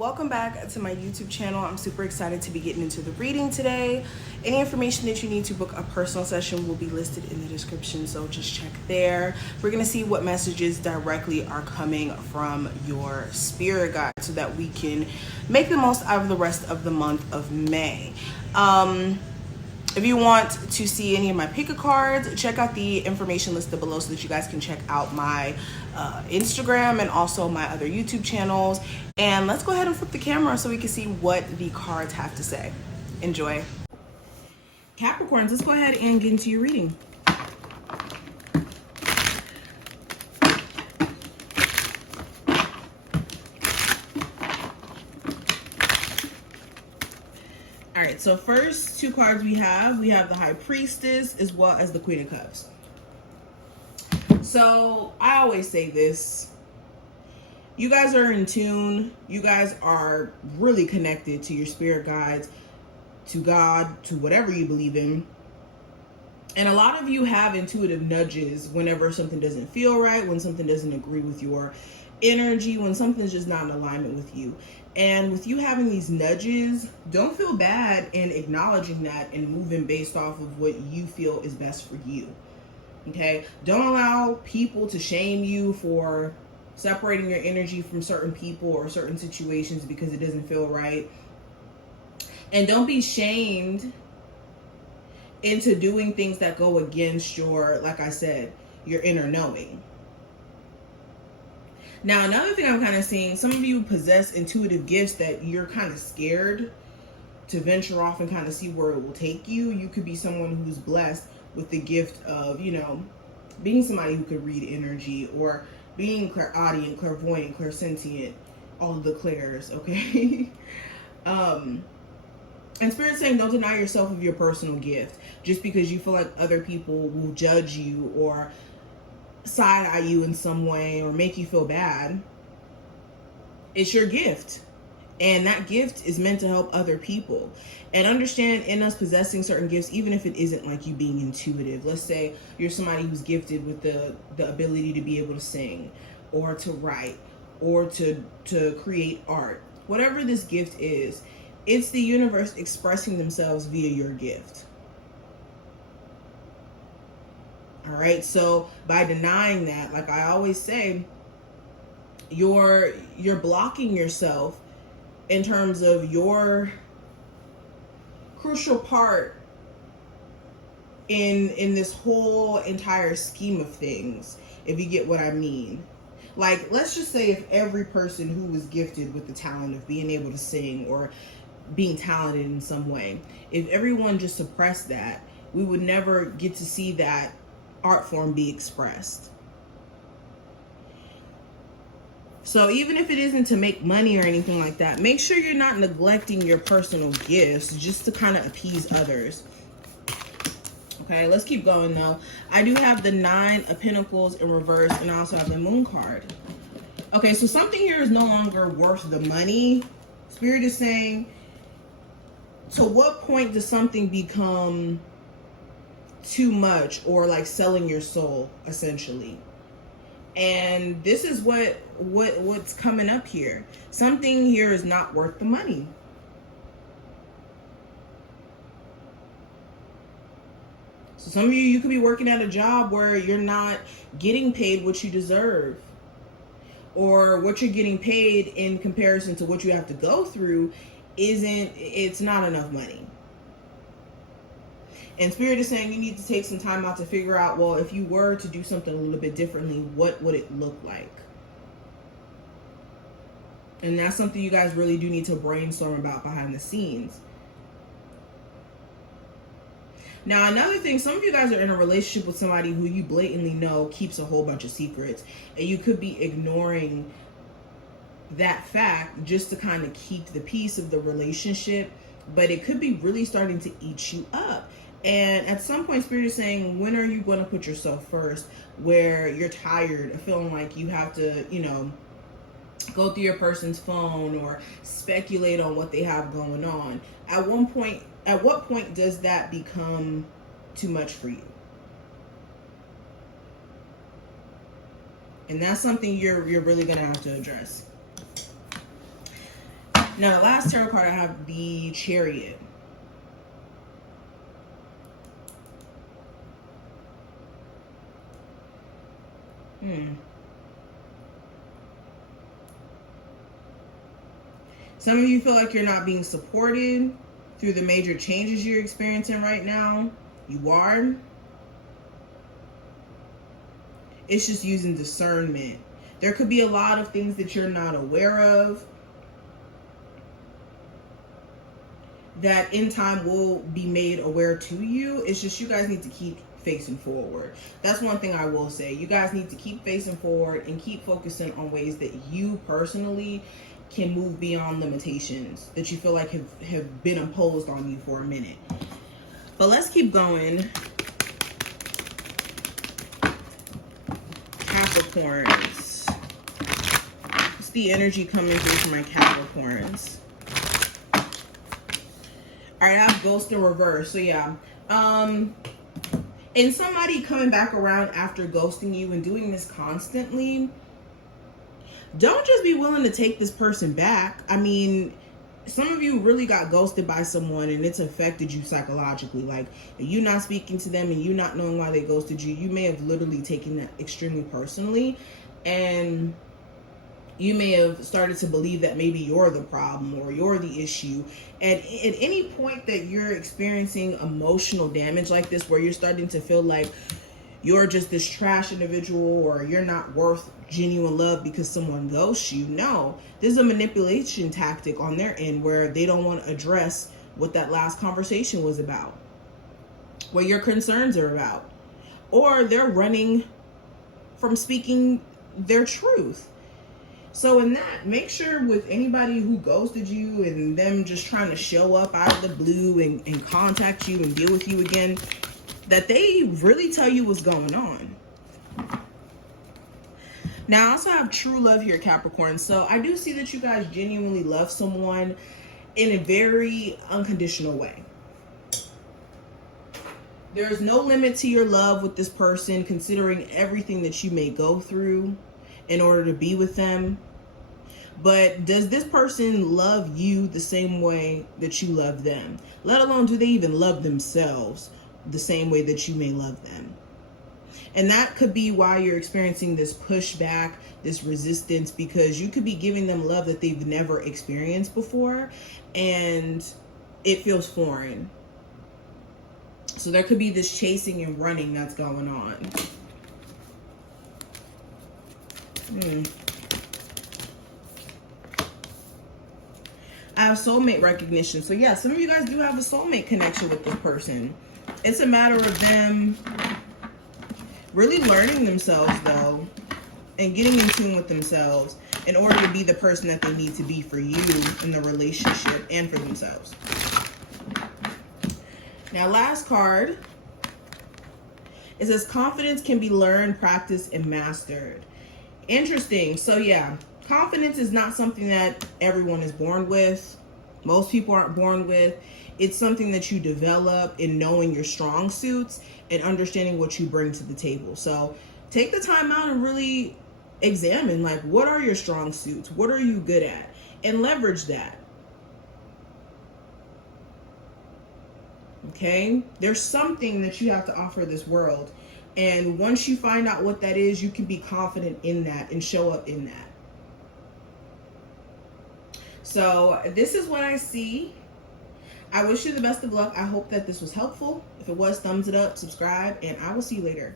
Welcome back to my YouTube channel. I'm super excited to be getting into the reading today. Any information that you need to book a personal session will be listed in the description, so just check there. We're gonna see what messages directly are coming from your spirit guide so that we can make the most out of the rest of the month of May. If you want to see any of my pick a cards, check out the information listed below so that you guys can check out my Instagram and also my other YouTube channels. And let's go ahead and flip the camera so we can see what the cards have to say. Enjoy. Capricorns, let's go ahead and get into your reading. All right, so first two cards we have the High Priestess as well as the Queen of Cups. So I always say this, you guys are in tune, you guys are really connected to your spirit guides, to God, to whatever you believe in. And a lot of you have intuitive nudges whenever something doesn't feel right, when something doesn't agree with your energy, when something's just not in alignment with you. And with you having these nudges, don't feel bad in acknowledging that and moving based off of what you feel is best for you. Okay? Don't allow people to shame you for separating your energy from certain people or certain situations because it doesn't feel right. And don't be shamed into doing things that go against your, like I said, your inner knowing. Now, another thing I'm kind of seeing, some of you possess intuitive gifts that you're kind of scared to venture off and kind of see where it will take you. You could be someone who's blessed with the gift of, you know, being somebody who could read energy, or being clairaudient, clairvoyant, clairsentient, all of the clairs, okay? And Spirit's saying don't deny yourself of your personal gift just because you feel like other people will judge you or side-eye you in some way or make you feel bad. It's your gift, and that gift is meant to help other people. And understand, in us possessing certain gifts, even if it isn't like you being intuitive, let's say you're somebody who's gifted with the ability to be able to sing or to write or to create art, whatever this gift is, it's the universe expressing themselves via your gift. All right, so by denying that, like I always say, you're blocking yourself in terms of your crucial part in this whole entire scheme of things, if you get what I mean. Like, let's just say if every person who was gifted with the talent of being able to sing or being talented in some way, if everyone just suppressed that, we would never get to see that art form be expressed. So even if it isn't to make money or anything like that, make sure you're not neglecting your personal gifts just to kind of appease others. Okay, let's keep going though. I do have the Nine of Pentacles in reverse, and I also have the Moon card. Okay, so something here is no longer worth the money. Spirit is saying, to what point does something become too much, or like selling your soul, essentially? And this is what's coming up here. Something here is not worth the money. So some of you could be working at a job where you're not getting paid what you deserve, or what you're getting paid in comparison to what you have to go through it's not enough money. And Spirit is saying you need to take some time out to figure out, well, if you were to do something a little bit differently, what would it look like? And that's something you guys really do need to brainstorm about behind the scenes. Now, another thing, some of you guys are in a relationship with somebody who you blatantly know keeps a whole bunch of secrets, and you could be ignoring that fact just to kind of keep the peace of the relationship, but it could be really starting to eat you up. And at some point, Spirit is saying, when are you going to put yourself first, where you're tired of feeling like you have to, you know, go through your person's phone or speculate on what they have going on? At what point does that become too much for you? And that's something you're really going to have to address. Now, the last tarot card I have, the Chariot. Some of you feel like you're not being supported through the major changes you're experiencing right now. You are. It's just using discernment. There could be a lot of things that you're not aware of that in time will be made aware to you. It's just you guys need to keep facing forward. That's one thing I will say. You guys need to keep facing forward and keep focusing on ways that you personally can move beyond limitations that you feel like have been imposed on you for a minute. But let's keep going. Capricorns. What's the energy coming through for my Capricorns? All right, I have Ghost in reverse. So yeah. And somebody coming back around after ghosting you and doing this constantly, don't just be willing to take this person back. I mean, some of you really got ghosted by someone and it's affected you psychologically. Like, you not speaking to them and you not knowing why they ghosted you, you may have literally taken that extremely personally. And you may have started to believe that maybe you're the problem or you're the issue. And at any point that you're experiencing emotional damage like this, where you're starting to feel like you're just this trash individual or you're not worth genuine love because someone ghosts you, no, there's a manipulation tactic on their end where they don't want to address what that last conversation was about, what your concerns are about, or they're running from speaking their truth. So in that, make sure with anybody who ghosted you and them just trying to show up out of the blue and contact you and deal with you again, that they really tell you what's going on. Now, I also have true love here, Capricorn. So I do see that you guys genuinely love someone in a very unconditional way. There's no limit to your love with this person, considering everything that you may go through in order to be with them. But does this person love you the same way that you love them? Let alone, do they even love themselves the same way that you may love them? And that could be why you're experiencing this pushback, this resistance, because you could be giving them love that they've never experienced before, and it feels foreign. So there could be this chasing and running that's going on. I have soulmate recognition. So yeah, some of you guys do have a soulmate connection with this person. It's a matter of them really learning themselves, though, and getting in tune with themselves in order to be the person that they need to be for you in the relationship and for themselves. Now, last card. It says confidence can be learned, practiced, and mastered. Interesting. So yeah, confidence is not something that everyone is born with. Most people aren't born with. It's something that you develop in knowing your strong suits and understanding what you bring to the table. So take the time out and really examine, like, what are your strong suits? What are you good at? And leverage that. Okay? There's something that you have to offer this world. And once you find out what that is, you can be confident in that and show up in that. So this is what I see. I wish you the best of luck. I hope that this was helpful. If it was, thumbs it up, subscribe, and I will see you later.